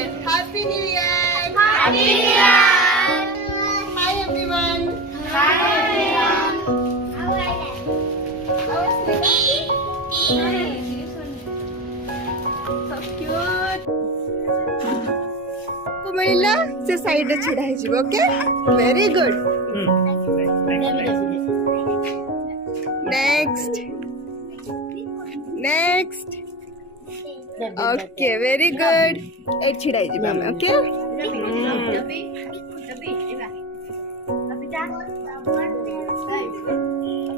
Year. Happy New Year. Happy New Year. Hi everyone. Hi everyone. So cute. Kumaila, se side chida hai jibo, okay? Very good. Next. Next. Okay, very good. Eight chida hai jibo, okay?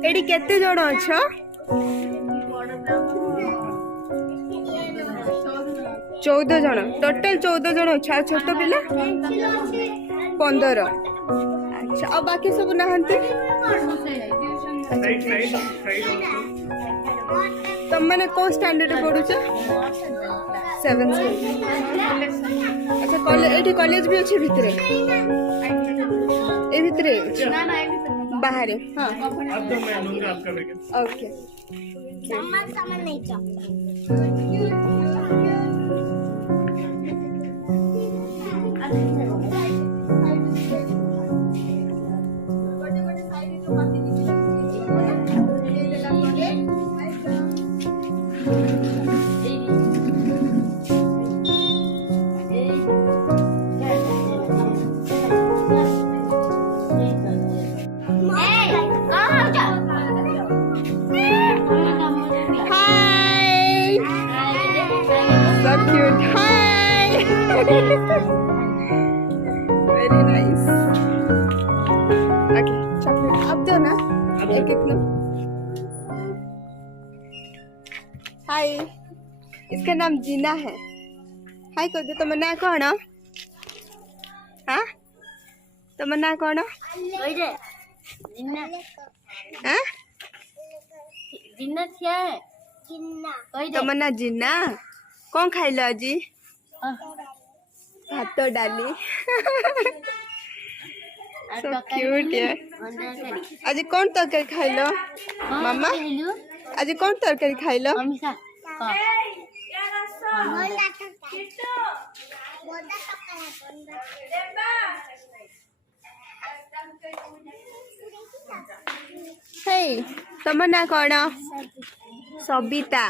एडी केते जण अछ 14 जण total 14 जण अछ छोट पिला 15 अच्छा अब बाकी सब नहंती तुम माने को स्टैंडर्ड पढु छ 7th अच्छा कॉलेज एठी कॉलेज भी अछि भितरे ए भितरे ना ना बाहर है हाँ अब तो मैं लूंगा आपका वेकेट ओके सामान नहीं चाहिए So cute. Hi. Very nice. Okay, chocolate. अब दो ना एक एक लो. Hi. इसका नाम जीना है. Hi को दे तो मना कौन? हाँ? तो मना कौन? जिन्ना हाँ? जिन्ना क्या है जिन्ना तो मना जीना कौन खाइलो आजी भात डाली सो क्यूट यार आज कौन तरकारी खाइलो मामा आज कौन तरकारी खाइलो हे तम ना कौन सबिता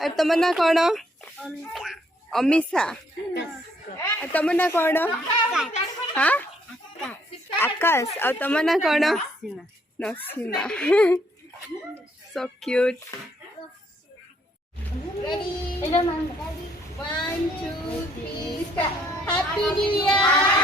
और तम ना कौन अमीषा तम ना कौन हाँ आकाश और तम ना कौन Naseema so cute Ready? 1, 2, 3, start. Happy New Year!